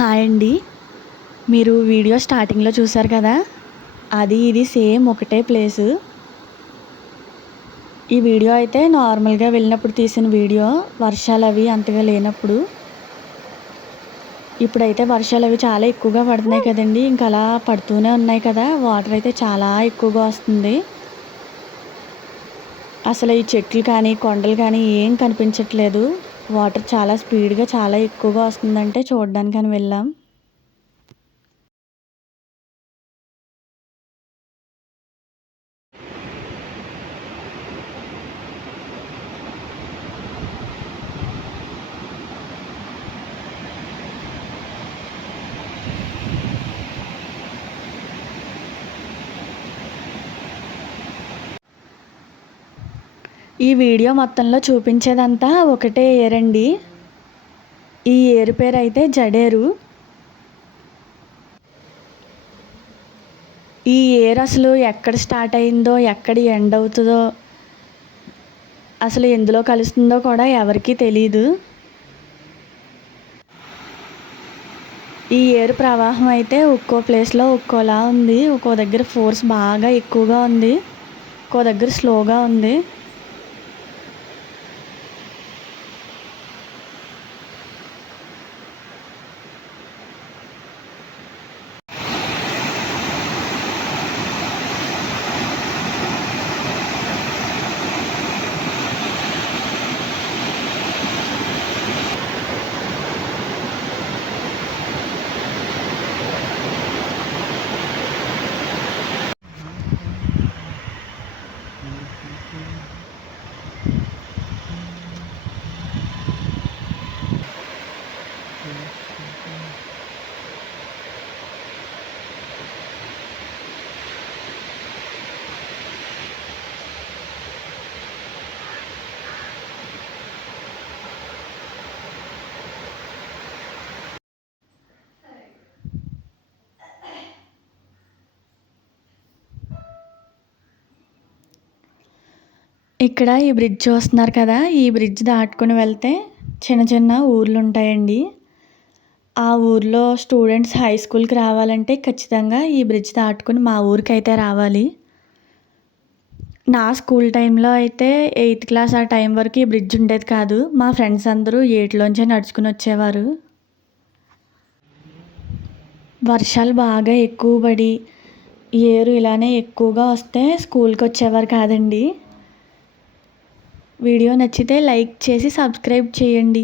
Hi అండి. మీరు video స్టార్టింగ్లో చూసారు కదా? అది ఇది సేమ్ ఒకటే ప్లేసు. ఈ వీడియో అయితే నార్మల్గా వెళ్ళినప్పుడు తీసిన వీడియో వర్షాలు అవి అంతగా లేనప్పుడు. ఇప్పుడైతే వర్షాలు అవి చాలా ఎక్కువగా పడుతున్నాయి కదండి. ఇంకా అలా పడుతూనే ఉన్నాయి కదా. వాటర్ అయితే చాలా ఎక్కువగా వస్తుంది. అసలు ఈ చెట్లు కానీ కొండలు కానీ ఏం కనిపించట్లేదు. వాటర్ చాలా స్పీడ్గా చాలా ఎక్కువగా వస్తుందంటే చూడడానికని అని వెళ్ళాం. ఈ వీడియో మొత్తంలో చూపించేదంతా ఒకటే ఏరండి. ఈ ఏరు పేరు అయితే జడేరు. ఈ ఏరు అసలు ఎక్కడ స్టార్ట్ అయిందో ఎక్కడ ఎండ్ అవుతుందో అసలు ఎందులో కలుస్తుందో కూడా ఎవరికీ తెలియదు ఈ ఏరు ప్రవాహం అయితే ఒక్కో ప్లేస్లో ఒక్కోలా ఉంది. ఒక్కో దగ్గర ఫోర్స్ బాగా ఎక్కువగా ఉంది. ఒక్కో దగ్గర స్లోగా ఉంది. ఇక్కడ ఈ బ్రిడ్జ్ చూస్తున్నారు కదా ఈ బ్రిడ్జ్ దాటుకుని వెళ్తే చిన్న చిన్న ఊర్లు ఉంటాయండి. ఆ ఊర్లో స్టూడెంట్స్ హై స్కూల్కి రావాలంటే ఖచ్చితంగా ఈ బ్రిడ్జ్ దాటుకుని మా ఊరికి అయితే రావాలి. నా స్కూల్ టైంలో అయితే ఎయిత్ క్లాస్ ఆ టైం వరకు ఈ బ్రిడ్జ్ ఉండేది కాదు. మా ఫ్రెండ్స్ అందరూ ఏటిలోంచే నడుచుకుని వచ్చేవారు. వర్షాలు బాగా ఎక్కువ పడి ఏరు ఇలానే ఎక్కువగా వస్తే స్కూల్కి వచ్చేవారు కాదండి. వీడియో నచ్చితే లైక్ చేసి సబ్స్క్రైబ్ చేయండి.